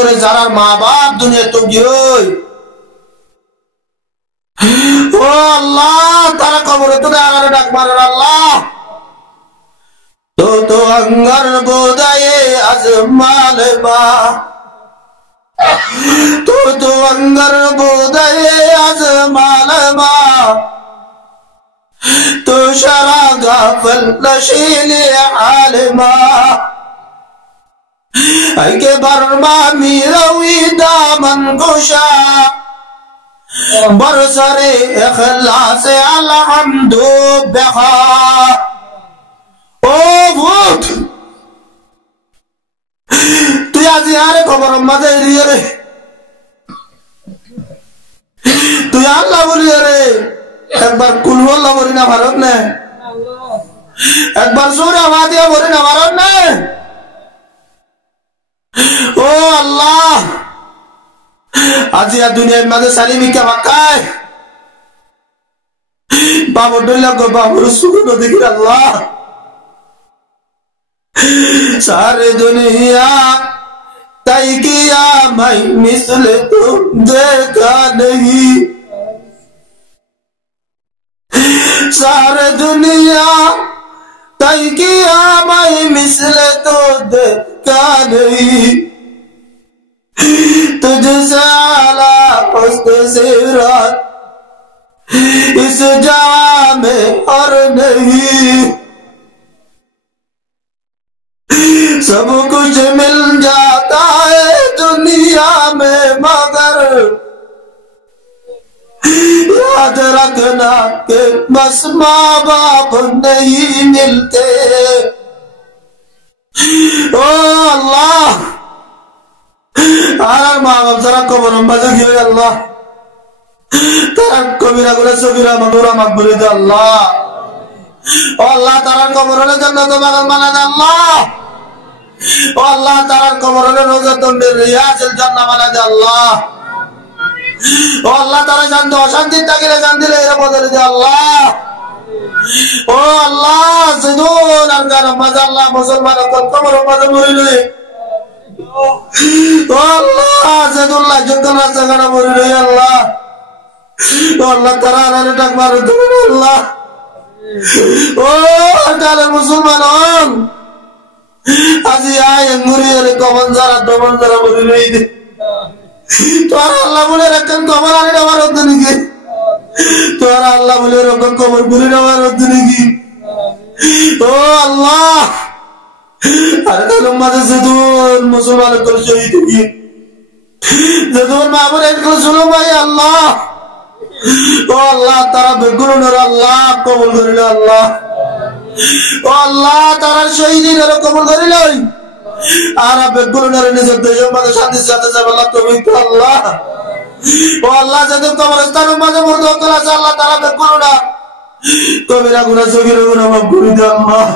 করে যারা মা বাপ দুনিয়া তো গিয়ে ও আল্লাহ তারা কবরে তো আগারে ডাক মারে আল্লাহ তো अंगर बोदाये अजमाल मा तो अंगर बोदाये अजमाल मा तो शरा गाफल नशीले हाल मा के बर्मा मीरवी दामन गोशा बरसरे इखलास अलहम्दु बिहा ও ভূত তুই আজি আরে খবর মাঝে এরিয়ে রে তুই আল্লাহ বলি রে একবার কুল আল্লাহ বলি না ভারত নে একবার সূরা ফাতিহা বলি না ভারত নে ও আল্লাহ আজি আর দুনিয়ার মাঝে সালিমি কে বাকায় বাবু ডুল্লা গো বাবু সুগুন দেখি আল্লাহ सारे दुनिया तय किया मैं मिसल तुम देखा नहीं सारे दुनिया तय किया मैं मिसल तो देखा नहीं तुझसे आला हुस्न सिरात इस जहां में और नहीं सब कुछ मिल जाता है दुनिया में मगर याद रखना कि बस माँ बाप नहीं मिलते ओ अल्लाह आर माँ बाप जरा कबर मजा गिरे अल्लाह तारा कबीरा गुना सगीरा मगुरा मकबूल दे अल्लाह ओ अल्लाह तारा कबर ले जन्नत मगन बना दे अल्लाह ओ अल्लाह तारा कबर ले रोज़त में रियाजुल जन्नत बना दे अल्लाह ओ अल्लाह तारा शांति अशांति ताकिले शांति ले बदल दे अल्लाह ओ अल्लाह सदून अंगार मज़ल्ला मुसलमान को कबर मज़ मुरिले ओ अल्लाह सदुल्लाह जंगल सगना मुरिले अल्लाह ओ अल्लाह तारा ने टक मार दे अल्लाह ओ अल्लाह मुसलमान আজি আয় মুরিয়ে কবন যারা বলে নেই দে তোরা আল্লাহ বলে রাখেন কবর আনি আমার হতো নাকি তোরা আল্লাহ বলে রাখেন কবর বলে আমার হতো নাকি ও আল্লাহ আরে কালম মাঝে যদুন মুসলমান করে শহীদ কি যদুন মামুর একটু শুনো ভাই আল্লাহ ও আল্লাহ তারা বেগুনের আল্লাহ কবুল করিল আল্লাহ ও আল্লাহ তারা শহীদের কবুল করিল আর বেগুনের নিজের দেশের মাঝে শান্তির সাথে যাবে আল্লাহ তুমি তো আল্লাহ ও আল্লাহ যাদের কবরস্থানের মাঝে মুর্দ করা আছে আল্লাহ তারা বেগুনা কবিরা গুনাহ সগীরা গুনাহ মাফ করে দাও আল্লাহ